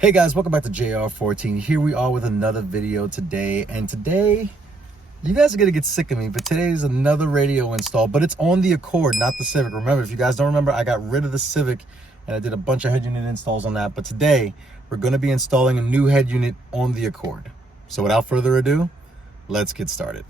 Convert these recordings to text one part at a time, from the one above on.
Hey guys, welcome back to JR14. Here we are with another video today, and today you guys are gonna get sick of me, but today is another radio install, but it's on the Accord, not the Civic. Remember, if you guys don't remember, I got rid of the Civic and I did a bunch of head unit installs on that, but today we're gonna be installing a new head unit on the Accord. So without further ado, let's get started.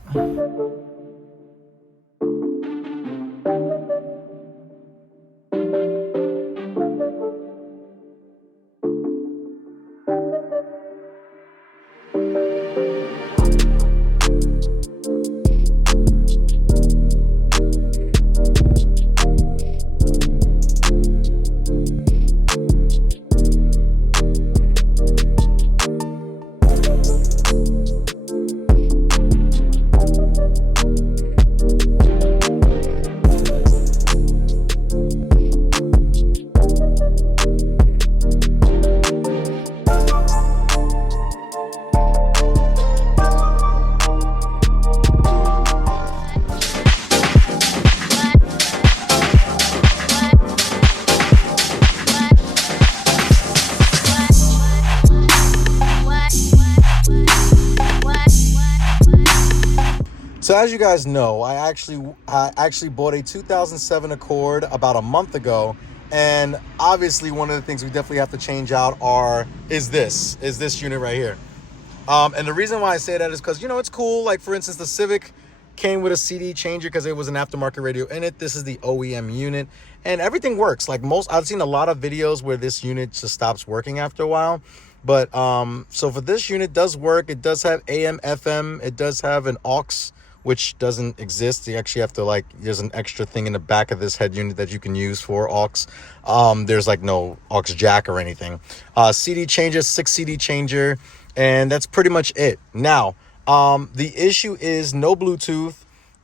So as you guys know, I actually bought a 2007 Accord about a month ago, and obviously one of the things we definitely have to change out is this unit right here. And the reason why I say that is because, you know, it's cool. Like, for instance, the Civic came with a CD changer because it was an aftermarket radio in it. This is the OEM unit, and everything works. Like I've seen a lot of videos where this unit just stops working after a while. But so for this unit, it does work. It does have AM, FM. It does have an aux, which doesn't exist. You actually have to, there's an extra thing in the back of this head unit that you can use for aux. There's like no aux jack or anything. CD changer, 6 CD changer, and that's pretty much it. Now, the issue is no Bluetooth,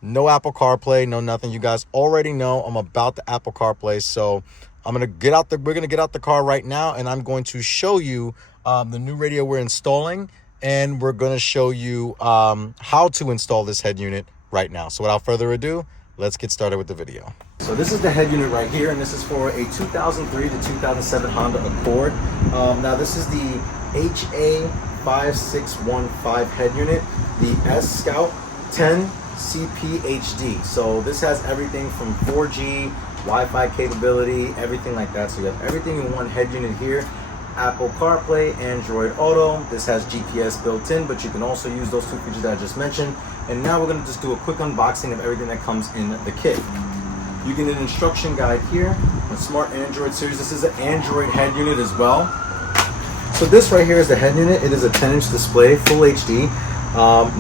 no Apple CarPlay, no nothing. You guys already know I'm about the Apple CarPlay, so we're gonna get out the car right now, and I'm going to show you the new radio we're installing, and we're going to show you how to install this head unit right now. So without further ado, let's get started with the video. So this is the head unit right here, and this is for a 2003 to 2007 Honda Accord. Now this is the HA5615 head unit, the S Scout 10 CPHD. So this has everything from 4G, Wi-Fi capability, everything like that. So you have everything in one head unit here. Apple CarPlay, Android Auto. This has GPS built in, but you can also use those two features that I just mentioned. And now we're going to just do a quick unboxing of everything that comes in the kit. You get an instruction guide here, a Smart Android series. This is an Android head unit as well. So this right here is the head unit. It is a 10-inch display, full HD.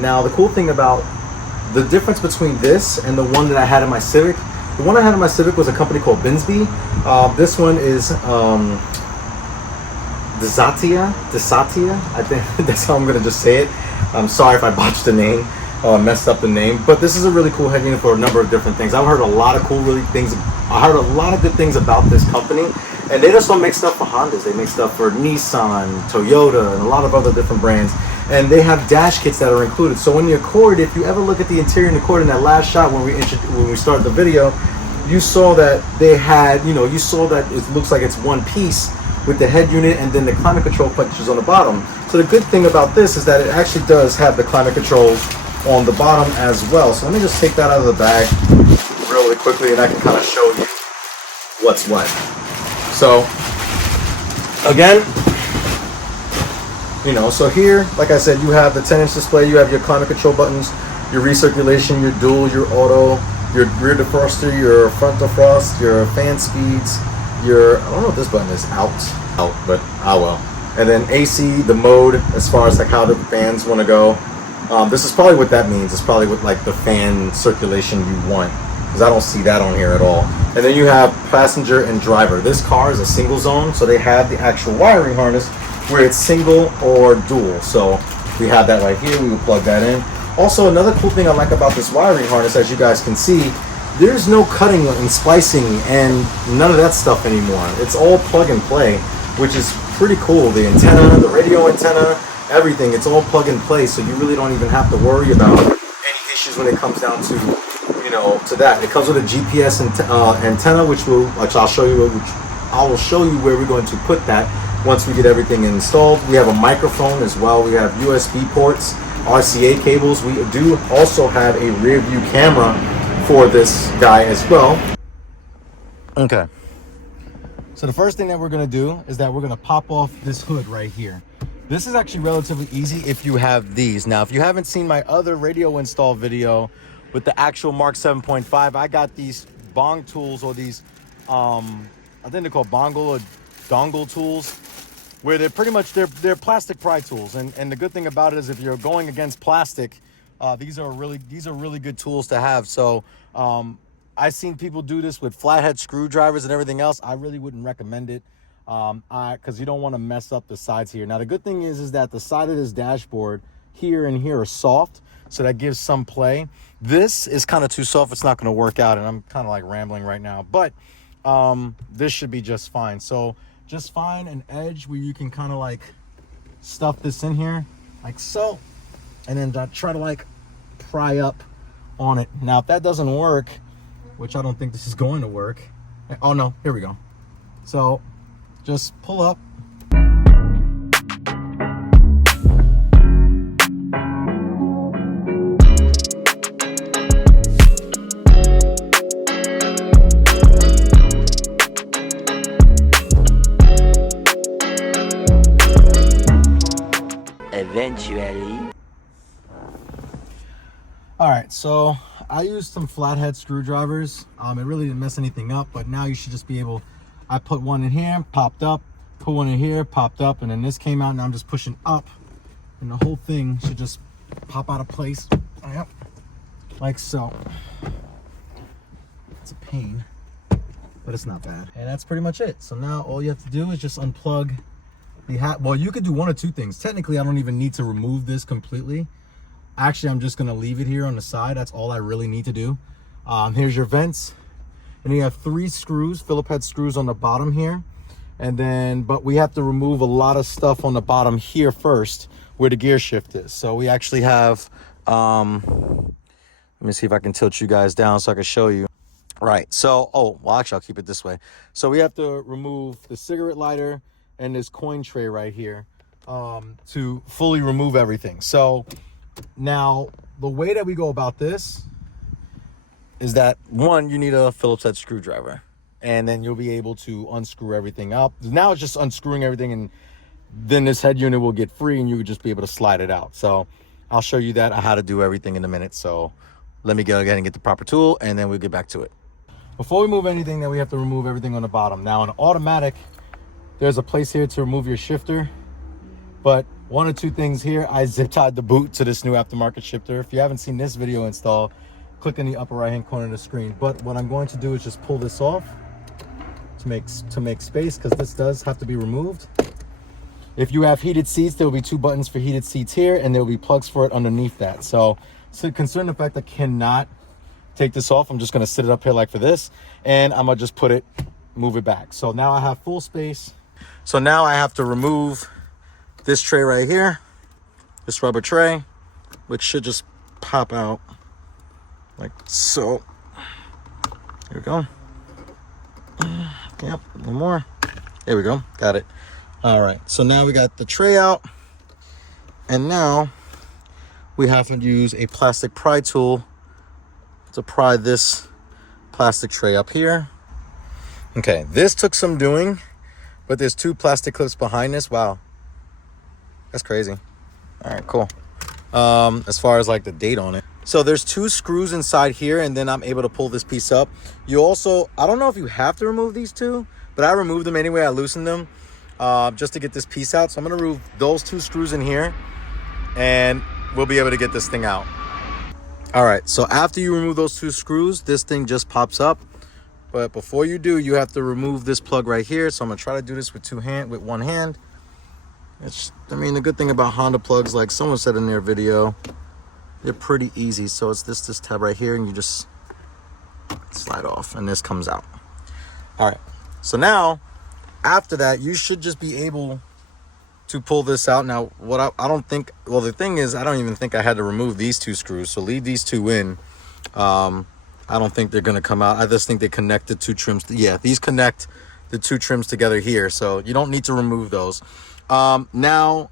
Now the cool thing about the difference between this and the one that I had in my Civic, the one I had in my Civic was a company called Binsby. This one is Dasaita, I think that's how I'm gonna just say it. I'm sorry if I botched the name, messed up the name, but this is a really cool head unit for a number of different things. I've heard a lot of good things about this company, and they just don't make stuff for Hondas. They make stuff for Nissan, Toyota, and a lot of other different brands, and they have dash kits that are included. So in the Accord, if you ever look at the interior in the Accord in that last shot when we started the video, you saw that they had, you saw that it looks like it's one piece with the head unit and then the climate control features on the bottom. So the good thing about this is that it actually does have the climate control on the bottom as well. So let me just take that out of the bag really quickly, and I can kind of show you what's what. So again, so here, like I said, you have the 10-inch display, you have your climate control buttons, your recirculation, your dual, your auto, your rear defroster, your front defrost, your fan speeds, I don't know if this button is out, but well. And then AC, the mode, as far as like how the fans want to go. This is probably what that means. It's probably what like the fan circulation you want, because I don't see that on here at all. And then you have passenger and driver. This car is a single zone, so they have the actual wiring harness where it's single or dual. So we have that right here. We will plug that in. Also, another cool thing I like about this wiring harness, as you guys can see, there's no cutting and splicing and none of that stuff anymore. It's all plug and play, which is pretty cool. The antenna, the radio antenna, everything, it's all plug and play, so you really don't even have to worry about any issues when it comes down to, to that. It comes with a GPS antenna, which I will show you where we're going to put that once we get everything installed. We have a microphone as well. We have USB ports, RCA cables. We do also have a rear view camera for this guy as well. Okay. So the first thing that we're gonna do is that we're gonna pop off this hood right here. This is actually relatively easy if you have these. Now, if you haven't seen my other radio install video with the actual Mark 7.5, I got these bong tools, or these, I think they're called bongle or dongle tools, where they're pretty much, they're plastic pry tools. And the good thing about it is if you're going against plastic, these are really good tools to have. So I've seen people do this with flathead screwdrivers and everything else. I really wouldn't recommend it. Because you don't want to mess up the sides here. Now the good thing is that the side of this dashboard here and here are soft, so that gives some play. This is kind of too soft, it's not going to work out, and I'm kind of like rambling right now, but this should be just fine. So just find an edge where you can kind of like stuff this in here like so, and then try to like pry up on it. Now if that doesn't work, which I don't think this is going to work, oh no, here we go. So just pull up. Eventually. All right, so I used some flathead screwdrivers. It really didn't mess anything up, but now you should just be able, I put one in here, popped up, put one in here, popped up, and then this came out. Now I'm just pushing up, and the whole thing should just pop out of place. Yep, like so. It's a pain, but it's not bad. And that's pretty much it. So now all you have to do is just unplug the hat. Well, you could do one of two things. Technically, I don't even need to remove this completely. Actually, I'm just gonna leave it here on the side. That's all I really need to do. Here's your vents. And you have 3 screws, Phillips head screws on the bottom here. And then, but we have to remove a lot of stuff on the bottom here first, where the gear shift is. So we actually have, let me see if I can tilt you guys down so I can show you. Right, so, oh, well, actually, I'll keep it this way. So we have to remove the cigarette lighter and this coin tray right here to fully remove everything. So now, the way that we go about this is that, one, you need a Phillips head screwdriver, and then you'll be able to unscrew everything up. Now it's just unscrewing everything, and then this head unit will get free, and you would just be able to slide it out. So I'll show you that, how to do everything in a minute. So let me go ahead and get the proper tool, and then we'll get back to it. Before we move anything, then we have to remove everything on the bottom. Now in automatic, there's a place here to remove your shifter, but one or two things here. I zip tied the boot to this new aftermarket shifter. If you haven't seen this video install, click in the upper right hand corner of the screen. But what I'm going to do is just pull this off to make space, because this does have to be removed. If you have heated seats, there will be 2 buttons for heated seats here, and there will be plugs for it underneath that. So considering the fact I cannot take this off, I'm just going to sit it up here like for this, and I'm going to just move it back. So now I have full space. So now I have to remove this tray right here, this rubber tray, which should just pop out like so. Here we go. Yep, one more. There we go, got it. All right, so now we got the tray out, and now we have to use a plastic pry tool to pry this plastic tray up here. Okay, this took some doing, but there's 2 plastic clips behind this. Wow, that's crazy. All right, cool. As far as like the date on it. So there's 2 screws inside here, and then I'm able to pull this piece up. You also, I don't know if you have to remove these 2, but I removed them anyway. I loosened them just to get this piece out. So I'm gonna remove those 2 screws in here, and we'll be able to get this thing out. All right, so after you remove those 2 screws, this thing just pops up. But before you do, you have to remove this plug right here. So I'm gonna try to do this with one hand. I mean, the good thing about Honda plugs, like someone said in their video, they're pretty easy. So it's this tab right here, and you just slide off, and this comes out. All right, so now after that, you should just be able to pull this out. Now, what I don't think, well, the thing is, I don't even think I had to remove these 2 screws. So leave these 2 in. I don't think they're gonna come out. I just think they connect the 2 trims. Yeah, these connect the two trims together here. So you don't need to remove those. Now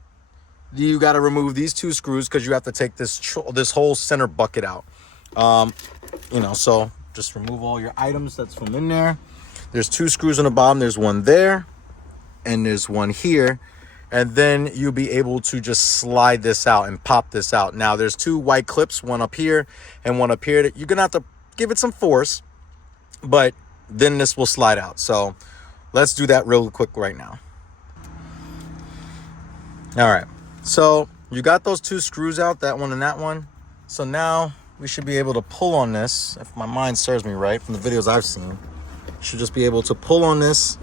you got to remove these two screws because you have to take this whole center bucket out. So just remove all your items that's from in there. There's two screws on the bottom. There's one there and there's one here. And then you'll be able to just slide this out and pop this out. Now there's two white clips, one up here and one up here. You're going to have to give it some force, but then this will slide out. So let's do that real quick right now. All right. So you got those two screws out, that one and that one. So now we should be able to pull on this. If my mind serves me right from the videos I've seen, should just be able to pull on this.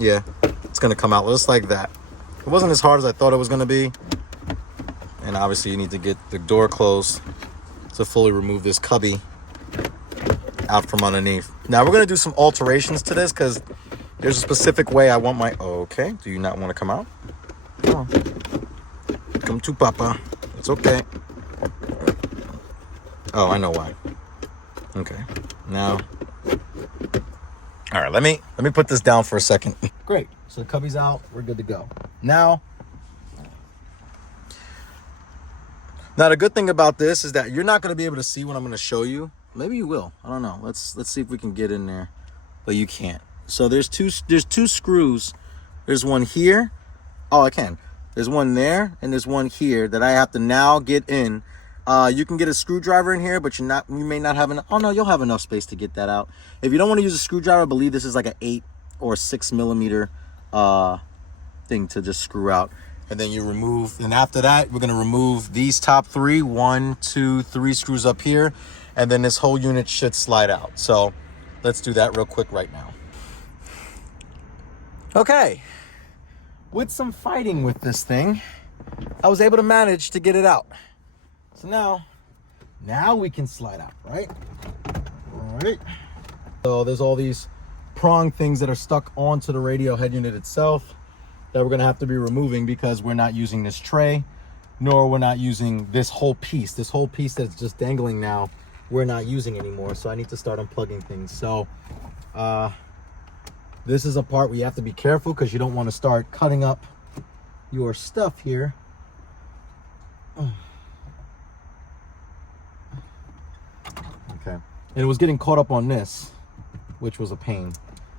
Yeah, it's going to come out just like that. It wasn't as hard as I thought it was going to be. And obviously you need to get the door closed to fully remove this cubby out from underneath. Now we're going to do some alterations to this because there's a specific way I want my... Okay, do you not want to come out? Come on. Come to Papa. It's okay. Oh, I know why. Okay, now... All right, let me put this down for a second. Great. So the cubby's out. We're good to go. Now the good thing about this is that you're not going to be able to see what I'm going to show you. Maybe you will. I don't know. Let's see if we can get in there. But you can't. So there's two screws. There's one here. Oh, I can. There's one there and there's one here that I have to now get in. You can get a screwdriver in here, but you may not have enough. Oh no, you'll have enough space to get that out. If you don't want to use a screwdriver, I believe this is like an 8 or 6 millimeter thing to just screw out. And then you remove, and after that, we're gonna remove these top 3, 1, 2, 3 screws up here, and then this whole unit should slide out. So let's do that real quick right now. Okay, with some fighting with this thing, I was able to manage to get it out. So now we can slide out, right? All right. So there's all these prong things that are stuck onto the radio head unit itself that we're gonna have to be removing because we're not using this tray, nor we're not using this whole piece. This whole piece that's just dangling now, we're not using anymore. So I need to start unplugging things. So this is a part where you have to be careful because you don't want to start cutting up your stuff here. Okay, and it was getting caught up on this, which was a pain.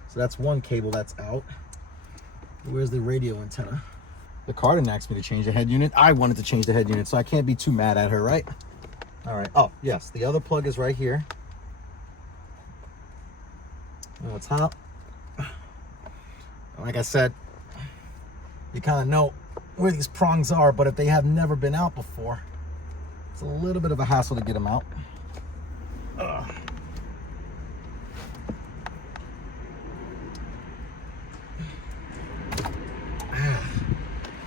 So that's one cable that's out. Where's the radio antenna? The car didn't ask me to change the head unit. I wanted to change the head unit, so I can't be too mad at her, right? All right. Oh, yes, the other plug is right here. On the top. Like I said, you kind of know where these prongs are, but if they have never been out before, it's a little bit of a hassle to get them out.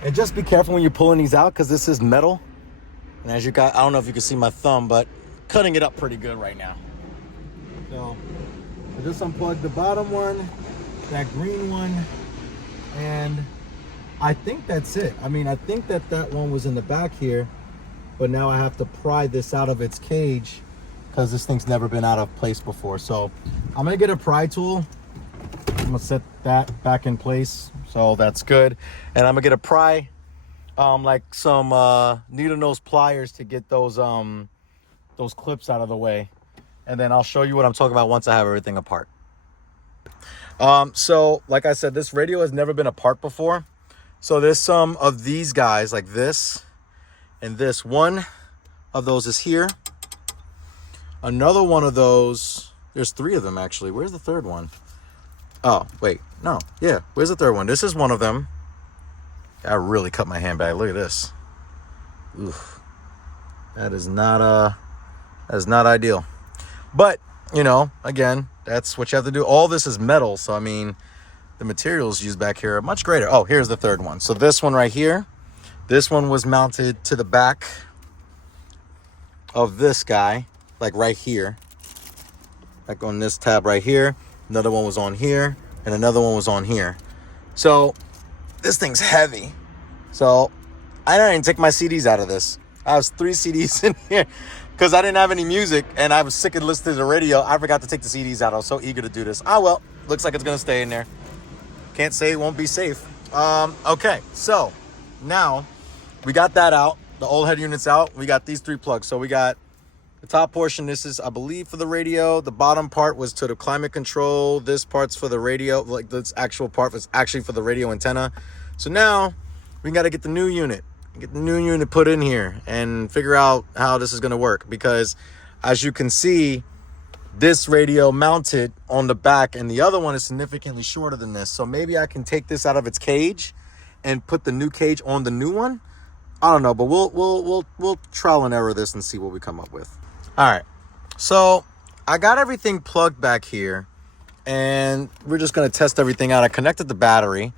And just be careful when you're pulling these out because this is metal. And as you got, I don't know if you can see my thumb, but cutting it up pretty good right now. So I just unplugged the bottom one, that green one, and I think that's it. I mean, I think that one was in the back here, but now I have to pry this out of its cage because this thing's never been out of place before. So I'm gonna get a pry tool. I'm gonna set that back in place, so that's good. And I'm gonna get a pry, like some needle nose pliers to get those clips out of the way. And then I'll show you what I'm talking about once I have everything apart. So like I said, this radio has never been apart before. So there's some of these guys like this and this. One of those is here. Another one of those, there's 3 of them actually. Where's the third one? Oh, wait, no, yeah, where's the third one? This is one of them. I really cut my handbag, look at this. Oof, that is not ideal. But, you know, again, that's what you have to do. All this is metal, so I mean, the materials used back here are much greater. Oh, here's the third one. So this one right here, this one was mounted to the back of this guy, like right here, like on this tab right here. Another one was on here, and another one was on here. So this thing's heavy. So I didn't take my CDs out of this. I have 3 CDs in here because I didn't have any music and I was sick of listening to the radio. I forgot to take the CDs out. I was so eager to do this. Ah, well, looks like it's gonna stay in there. Can't say it won't be safe. Okay, so now we got that out. The old head unit's out. We got these 3 plugs. So we got the top portion. This is, I believe, for the radio. The bottom part was to the climate control. This part's for the radio. Like, this actual part was actually for the radio antenna. So now we got to get the new unit. Get the new unit put in here and figure out how this is going to work. Because as you can see, this radio mounted on the back and the other one is significantly shorter than this. So maybe I can take this out of its cage and put the new cage on the new one. I don't know, but we'll trial and error this and see what we come up with. All right, so I got everything plugged back here, and we're just gonna test everything out. I connected the battery.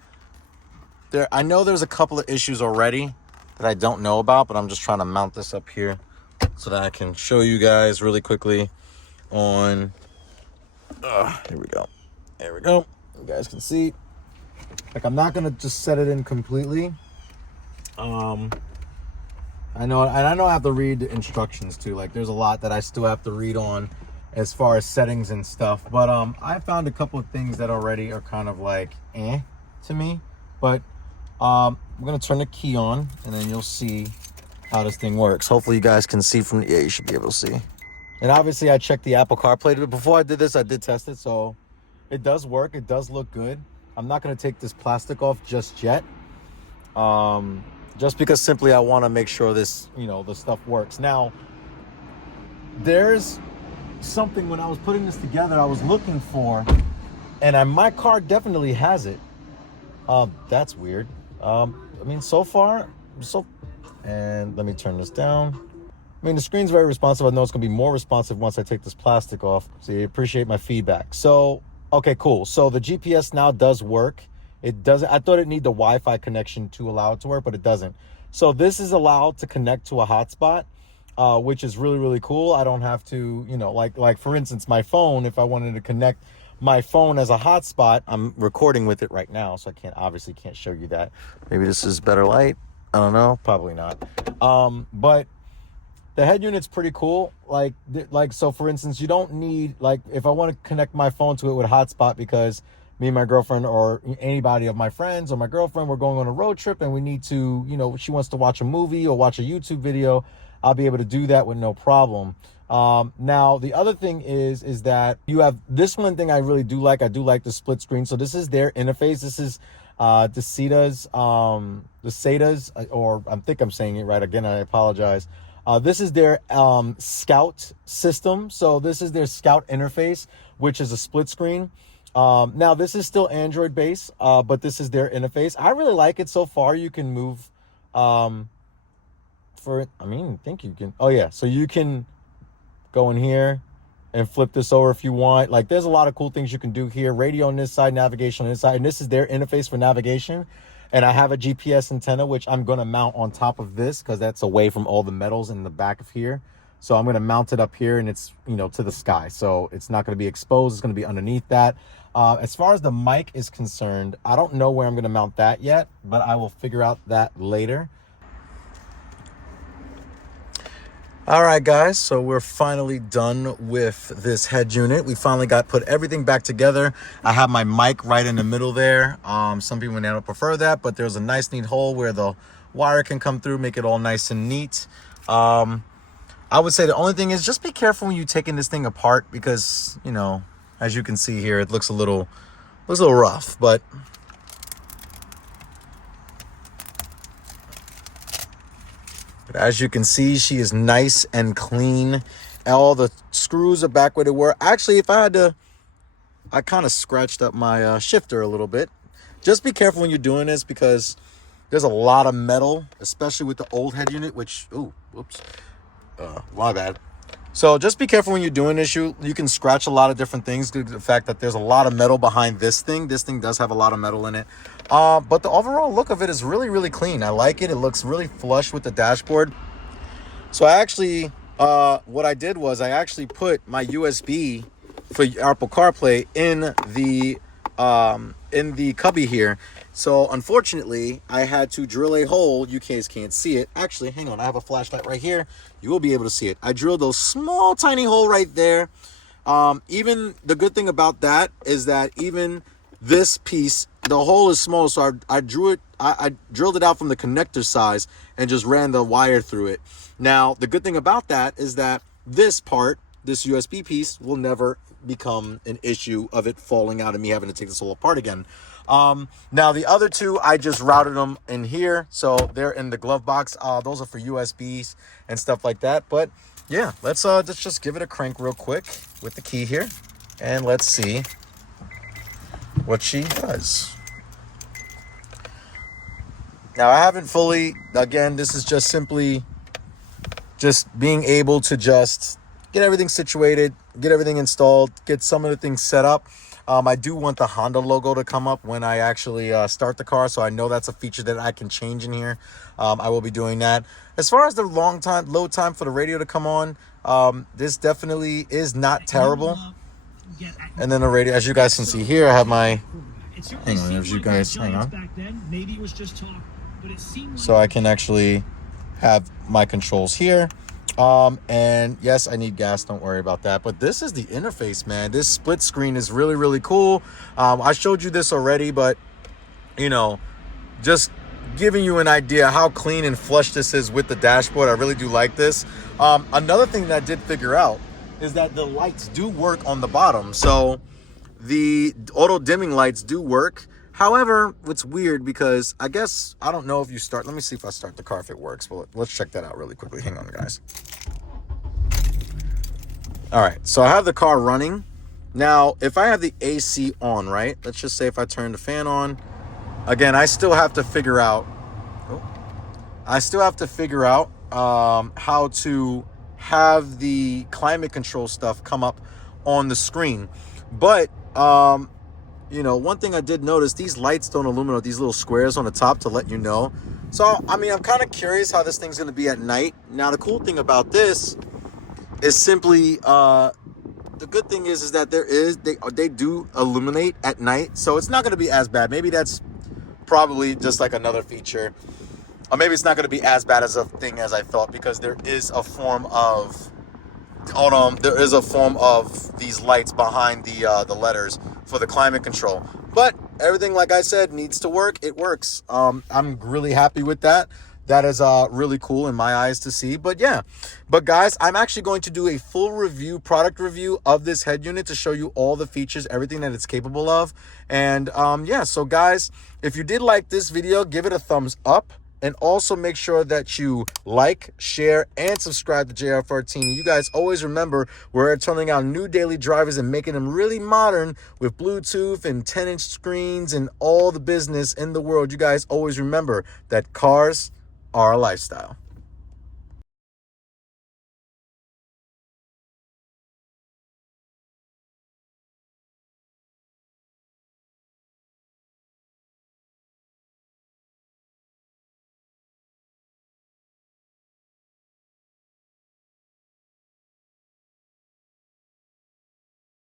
I know there's a couple of issues already that I don't know about, but I'm just trying to mount this up here so that I can show you guys really quickly on. Here we go. There we go. You guys can see. Like, I'm not gonna just set it in completely. I know I have to read the instructions too. Like, there's a lot that I still have to read on as far as settings and stuff. But I found a couple of things that already are kind of like to me. But I'm gonna turn the key on, and then you'll see how this thing works. Hopefully you guys can see from the, you should be able to see. And obviously I checked the Apple CarPlay. But before I did this, I did test it, so it does work. It does look good. I'm not gonna take this plastic off just yet. Just because simply I want to make sure this, the stuff works. Now, there's something when I was putting this together I was looking for, and my car definitely has it. That's weird. I mean, so far, and let me turn this down. I mean, the screen's very responsive. I know it's going to be more responsive once I take this plastic off. So you appreciate my feedback. So, okay, cool. So the GPS now does work. It doesn't. I thought it needed the Wi-Fi connection to allow it to work, but it doesn't. So this is allowed to connect to a hotspot, which is really, really cool. I don't have to, like for instance, my phone, if I wanted to connect my phone as a hotspot, I'm recording with it right now, so I obviously can't show you that. Maybe this is better light. I don't know. Probably not. But the head unit's pretty cool. Like, so for instance, you don't need, like, if I want to connect my phone to it with a hotspot because me and my girlfriend or anybody of my friends or my girlfriend, we're going on a road trip and we need to, she wants to watch a movie or watch a YouTube video, I'll be able to do that with no problem. Now, the other thing is that you have this one thing I really do like. I do like the split screen. So this is their interface. This is Dasaita's, or I think I'm saying it right. Again, I apologize. This is their Scout system. So this is their Scout interface, which is a split screen. Now this is still Android based, but this is their interface. I really like it so far. You can move, I think you can, so you can go in here and flip this over if you want. Like, there's a lot of cool things you can do here. Radio on this side, navigation on this side, and this is their interface for navigation. And I have a GPS antenna, which I'm going to mount on top of this because that's away from all the metals in the back of here. So I'm going to mount it up here, and it's, to the sky. So it's not going to be exposed. It's going to be underneath that. As far as the mic is concerned, I don't know where I'm going to mount that yet, but I will figure out that later. All right, guys. So we're finally done with this head unit. We finally put everything back together. I have my mic right in the middle there. Some people may not prefer that, but there's a nice, neat hole where the wire can come through, make it all nice and neat. I would say the only thing is just be careful when you're taking this thing apart because, as you can see here, it looks a little rough, but as you can see, she is nice and clean. All the screws are back where they were. Actually, if I had to, I kind of scratched up my shifter a little bit. Just be careful when you're doing this because there's a lot of metal, especially with the old head unit, which, my bad. So just be careful when you're doing this. You can scratch a lot of different things due to the fact that there's a lot of metal behind this thing. This thing does have a lot of metal in it. But the overall look of it is really, really clean. I like it. It looks really flush with the dashboard. So I actually, what I did was I actually put my USB for Apple CarPlay in the cubby here. So unfortunately, I had to drill a hole. You guys can't see it. Actually, hang on. I have a flashlight right here. You will be able to see it. I drilled a small, tiny hole right there Even the good thing about that is that even this piece, the hole is small, so I drilled it out from the connector size and just ran the wire through it. Now, the good thing about that is that this part, this USB piece, will never become an issue of it falling out and me having to take this whole apart again. Now the other two, I just routed them in here, so they're in the glove box. Those are for USBs and stuff like that. But yeah, let's just give it a crank real quick with the key here, and let's see what she does. Now I haven't fully, again, this is just simply just being able to just get everything situated, get everything installed, get some of the things set up. I do want the Honda logo to come up when I actually start the car, so I know that's a feature that I can change in here. I will be doing that. As far as the load time for the radio to come on, this definitely is not terrible. And then the radio, as you guys can see here, I have my, hang on, as you guys, hang on. So I can actually have my controls here. And yes, I need gas, don't worry about that. But this is the interface, man. This split screen is really, really cool. I showed you this already, but you know, just giving you an idea how clean and flush this is with the dashboard. I really do like this. Another thing that I did figure out is that the lights do work on the bottom. So the auto dimming lights do work. However, it's weird because I guess, I don't know if you start, let me see if I start the car if it works. Well, let's check that out really quickly. Hang on, guys. All right, so I have the car running. Now, if I have the AC on, right? Let's just say if I turn the fan on, again, I still have to figure out, how to have the climate control stuff come up on the screen. But, you know, one thing I did notice, these lights don't illuminate these little squares on the top to let you know. So, I mean, I'm kind of curious how this thing's going to be at night. Now, the cool thing about this is simply, the good thing is that they do illuminate at night. So it's not going to be as bad. Maybe that's probably just like another feature. Or maybe it's not going to be as bad as a thing as I thought, because there is a form of, these lights behind the letters for the climate control. But everything, like I said, needs to work. It works. I'm really happy with that. That is really cool in my eyes to see. But yeah, but guys, I'm actually going to do a full review, product review of this head unit to show you all the features, everything that it's capable of. And yeah, so guys, if you did like this video, give it a thumbs up. And also make sure that you like, share, and subscribe to JR14. You guys always remember, we're turning out new daily drivers and making them really modern with Bluetooth and 10-inch screens and all the business in the world. You guys always remember that cars are a lifestyle.